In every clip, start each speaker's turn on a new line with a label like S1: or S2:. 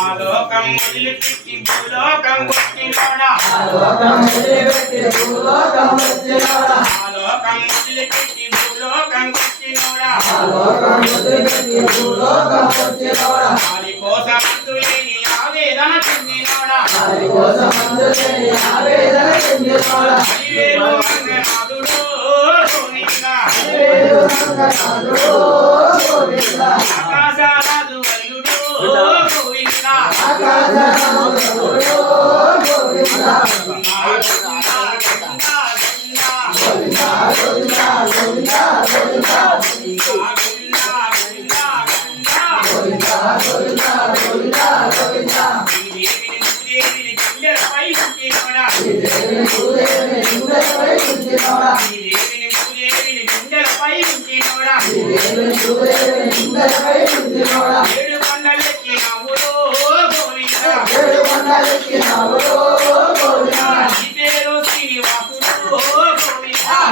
S1: ఆలోకం వదిలిపెట్టి భూలోకం వచ్చినోడా
S2: ఆలోకం వదిలిపెట్టి భూలోకం వచ్చినోడా
S1: ఆలోకం వదిలిపెట్టి భూలోకం
S2: వచ్చినోడా ఆలోకం
S1: ఏడు కొండలకి నవ్వులో
S2: ఏడు
S1: కొండలకి నవ్వులో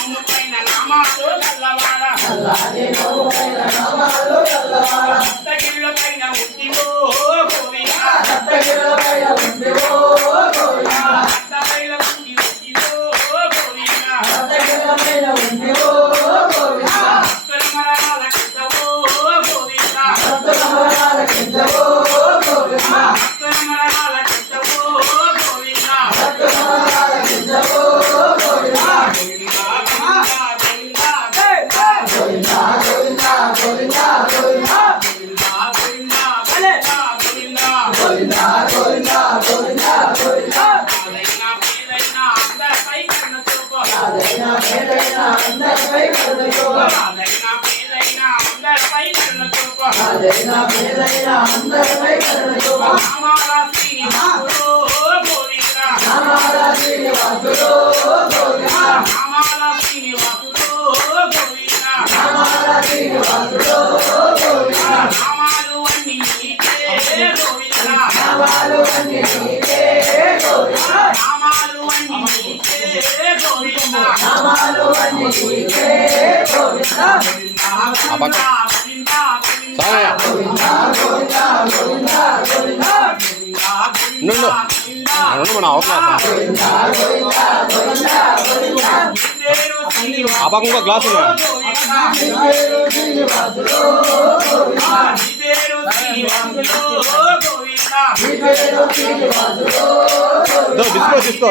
S1: రూపైన నామాలు చల్లవాడ అత్తగిళ్ళ పైన ఉద్దివో గోవింద మేలైనా అందరిపై
S2: కరుణ చూప
S1: మేలైనా అందరిపై
S2: కరుణ చూప
S1: రామారాశ్రీ
S3: నుండు నుండు మన అవసరం ఆ పక్క ఇంకో గ్లాస్
S2: ఉన్నాడు
S3: తీసుకో తీసుకో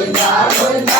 S2: Goodbye, goodbye.